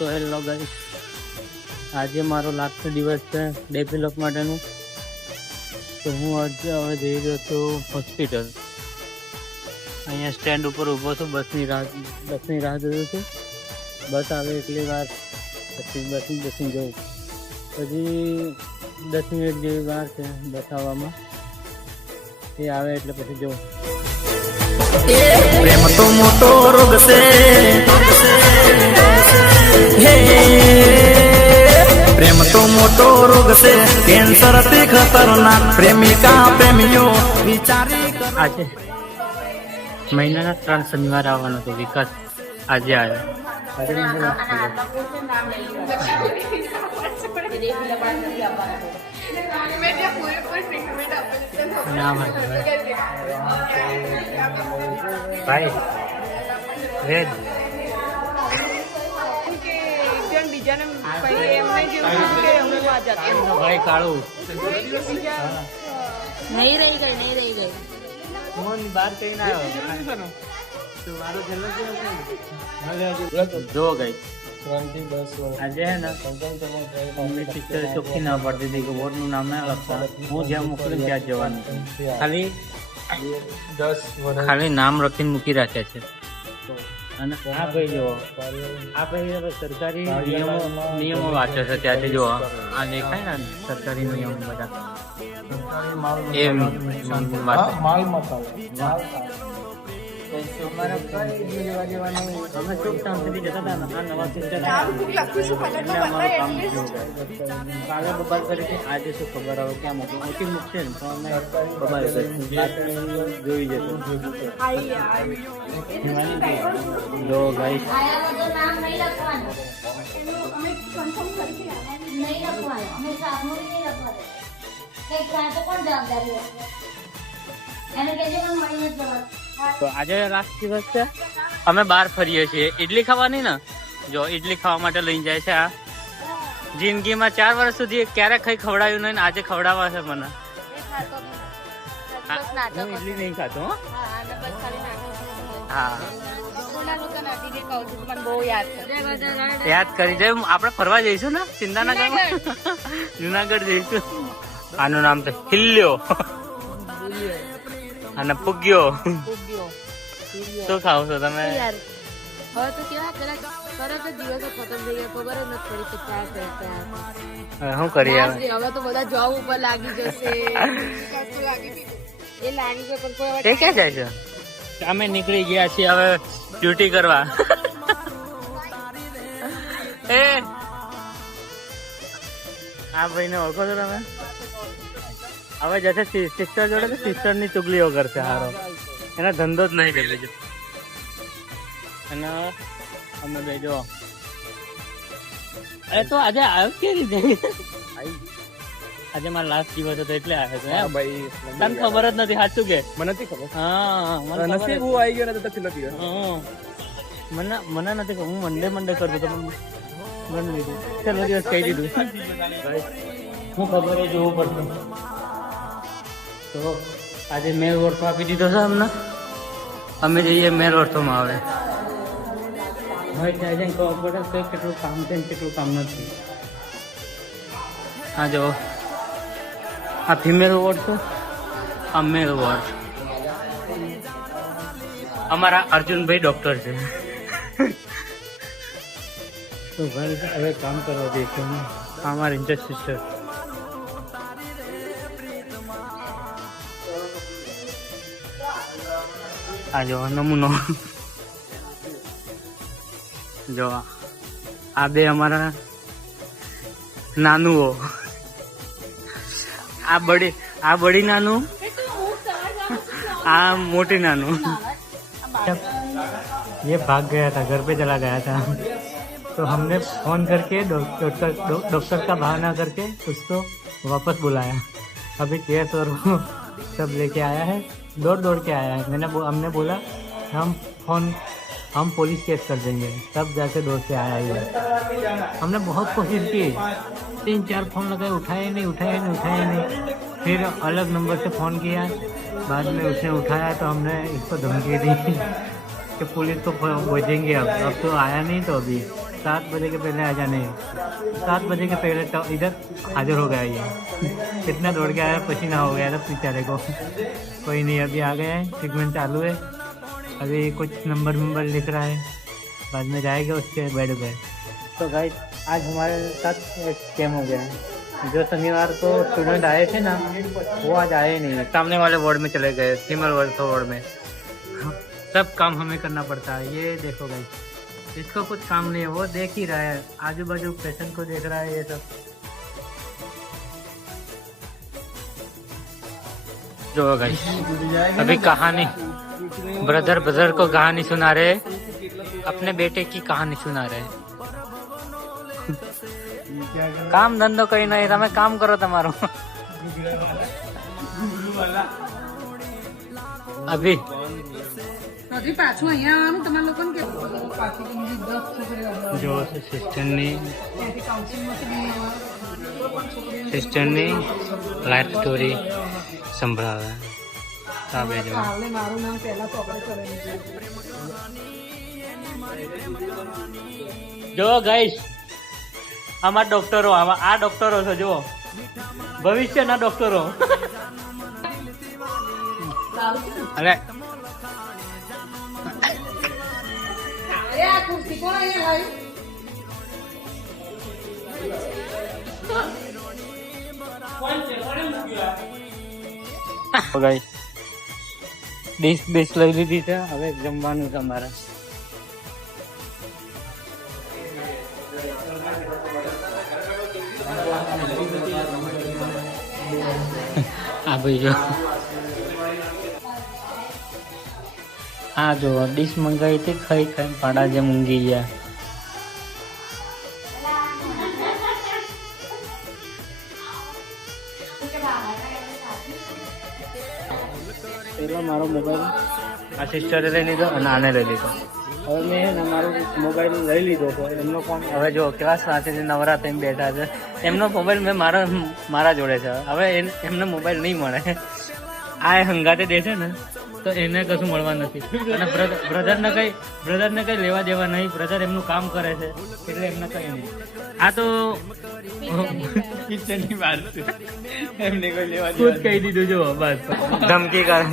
તો hello guys, આજે મારો લાસ્ટ દિવસ છે ડેવલપ માટેનું. તો હું આજે હવે જઈ રહ્યો છું હોસ્પિટલ. અહીંયા સ્ટેન્ડ ઉપર ઊભો છું, બસની રાહ જોઉં છું. બસ આવે એટલી વાર પછી બસની જવું. પછી 10 મિનિટ જેવી વાર છે બસ આવવામાં. એ આવે એટલે પછી જવું. પ્રેમ તો મોટો રોગ છે, પ્રેમ તો મોટો રોગ છે, કેન્સર થી ખતરનાક. પ્રેમિકા પ્રેમીઓ વિચારી. આજે મહિનાના 3 શનિવાર આવવાનો હતો વિકાસ, આજે આવ્યો. ભાઈ રેડ ભાઈ કાળું નહીં રહી ગઈ હું બહાર કહીને આવ્યો. જો ગઈ આજે હે ને મમ્મી ટીચર ચોખ્ખી ના પડતી હતી કે બોર્ડનું નામ ના લખતા. હું જ્યાં મોકલું ત્યાં જવાનું. ખાલી નામ લખીને મૂકી રાખ્યા છે. અને આ ભાઈ જો, આ ભાઈ હવે સરકારી નિયમો વાંચે છે. ત્યાંથી જો આ દેખાય ને સરકારી નિયમો બધા એમ અમારા કઈ લેવા દેવાનું. અમે ચોક શાંતિથી જતા હતા ને આ નવા સિસ્ટમ કાલે બબાલ કરી છે. આજે શું ખબર હવે ક્યાં મૂકું ઓછી મૂકશે ને તો અમે બબાલ જોઈ જશું. જો ગાઈસ તો આજે લાસ્ટ દિવસ છે. અમે બહાર ફરીએ છીએ. ઇડલી ખાવાની ને, જો ઇડલી ખાવા માટે લઈને જાય છે. આ જિંદગીમાં 4 વર્ષ સુધી ક્યારેક કઈ ખવડાવ્યું નહીં ને આજે ખવડાવવા છે મને. હું ઇડલી નહીં ખાતો. હા યાદ કરી જાય. આપણે ફરવા જઈશું ને ચિંતાનગર, જુનાગઢ જઈશું. આનું નામ તો હિલ્યો અને ફુગ્યો. શું ખાવ છો તમે? શું કરીએ હવે તો બધા જોબ ઉપર લાગી જશે. એ લાગી ગયો પણ કોઈ ક્યાં જાય છે? અમે નીકળી ગયા છીએ હવે ડ્યુટી કરવા. એ આ ભાઈને ઓળખો છો તમે? હવે જશે સિસ્ટર જોડે તો સિસ્ટર ની ચુગલીઓ કરશે. હારો એના ધંધો જ નહીં કરી લેજો. અને અમે બે જો એ તો આજે આવ્યો કે રીતે? આજે મારો લાસ્ટ દિવસ હતો એટલે આવ્યો છે. ભાઈ તને ખબર જ નથી સાચું કે? મને નથી ખબર. હા મને નસીબ હું આવી ગયો ને તો નથી. મને નથી ખબર. હું મંડે કરતો તો ગણી લીધું. ચાલો દિવસ કહી દીધું. હું ખબર એ જોવું પડતું. તો આજે મેલ ઓળખો આપી દીધો છે અમને. અમે જઈએ મેલ ઓળખોમાં આવે હવે ત્યાં જઈને ખબર પડે કેટલું કામ છે ને કેટલું કામ નથી. હા જો આ ફિમેલ વોર્ડ છે, આ મેલ વોર્ડ. અમારા અર્જુનભાઈ ડોક્ટર છે. તો હવે કામ કરવા દઈશું. અમારા ઇન્ટરેસ્ટ સિસ્ટર આ જો નમૂનો. જો આ બે અમારા નાનુઓ. આ બડી નાનું, આ मोटी नानू. ये भाग गया था, घर पे चला गया था. तो हमने फोन करके डॉक्टर का बहाना करके उसको वापस बुलाया. अभी केस और सब लेके आया है, दौड़ के आया है. हमने बोला हम पुलिस केस कर देंगे, तब जाके दौड़ के आया है. हमने बहुत कोशिश की, 3-4 फोन लगाए, उठाए नहीं. फिर अलग नंबर से फ़ोन किया. बाद में उसने उठाया तो हमने इसको धमकी दी कि पुलिस को भेजेंगे. अब तो आया नहीं तो अभी 7 बजे के पहले आ जाने हैं। 7 बजे के पहले तो इधर हाजिर हो गया ये। कितना दौड़ के आया, पसीना हो गया था बेचारे को। कोई नहीं, अभी आ गए हैं, ट्रीटमेंट चालू है। अभी कुछ नंबर लिख रहा है, बाद में जाएगा उसके बेड पे। तो गाइस आज हमारे साथ एक स्कैम हो गया है। जो शनिवार को स्टूडेंट आए थे ना, वो आज आए नहीं, सामने वाले वार्ड में चले गए, फीमेल वार्ड में। सब काम हमें करना पड़ता है। ये देखो गाइस, इसको कुछ काम नहीं है, वो देख ही रहा है, आजू बाजू पेशेंट को देख रहा है। ये सब जो गाइस अभी कहानी ब्रदर को कहानी सुना रहे, अपने बेटे की कहानी सुना रहे। काम धंधो कहीं नहीं, તમે કામ કરો તમારું। अभी પાછું અહીંયા આવવાનું તમારા લોકોને કે જો સિસ્ટરની લાઈફ સ્ટોરી સંભળાવે સાબે જો મારું નામ પહેલા પકડે જો ગાઈસ આમાં ડોક્ટરો, આ ડોક્ટરો છે, જો ભવિષ્યના ડોક્ટરો। અરે આ કુર્સી કોણ અહીંયા લાવી? ગાઈસ ડીશ લઈ લીધી છે, હવે જમવાનું છે અમારે। આ ભાઈ જો, આ જો ડીશ મંગાવી હતી, ખાઈ પાડા જેમ ઊંઘી ગયા। પેલો મારો મોબાઈલ આ સિસ્ટરે લઈ લીધો અને આને લઈ લીધો। હવે મેં મારો મોબાઈલ લઈ લીધો તો એમનો ફોન હવે જો કેવા શાંતિથી નવરા થઈને બેઠા છે। એમનો મોબાઈલ મેં મારા જોડે છે, હવે એમને મોબાઈલ નહીં મળે। આ હંગાતે દેશે ને તો એને કશું મળવા નથી, અને બ્રધરને કઈ લેવા દેવા નહીં। બ્રધર એમનું કામ કરે છે એટલે એમને કઈ નહીં। આ તો કિચનની વાત છે, એમને કોઈ લેવા દેવા કહી દીધું જો, બસ ધમકી કરે।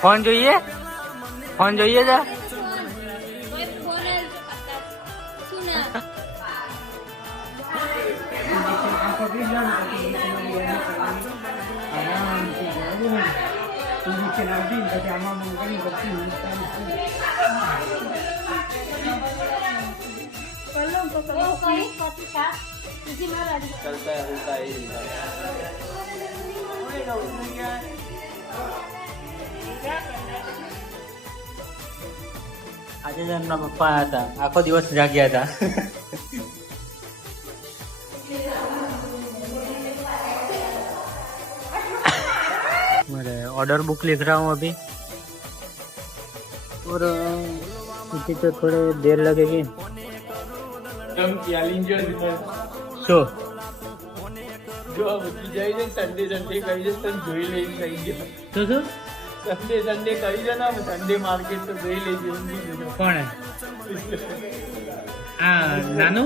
ફોન જોઈએ જા આજે જ એમના પપ્પા આવ્યા હતા, આખો દિવસ જાગ્યા હતા। ऑर्डर बुक लिख रहा हूँ अभी, और इसी तो थोड़े देर लगेगी। शो જો જાય છે સન્ડે કરી છે તો જોઈ લઈ થઈ ગયો। तो સન્ડે કરી છે ને, સન્ડે માર્કેટ તો જોઈ લેજે। कौन है? हाँ नानू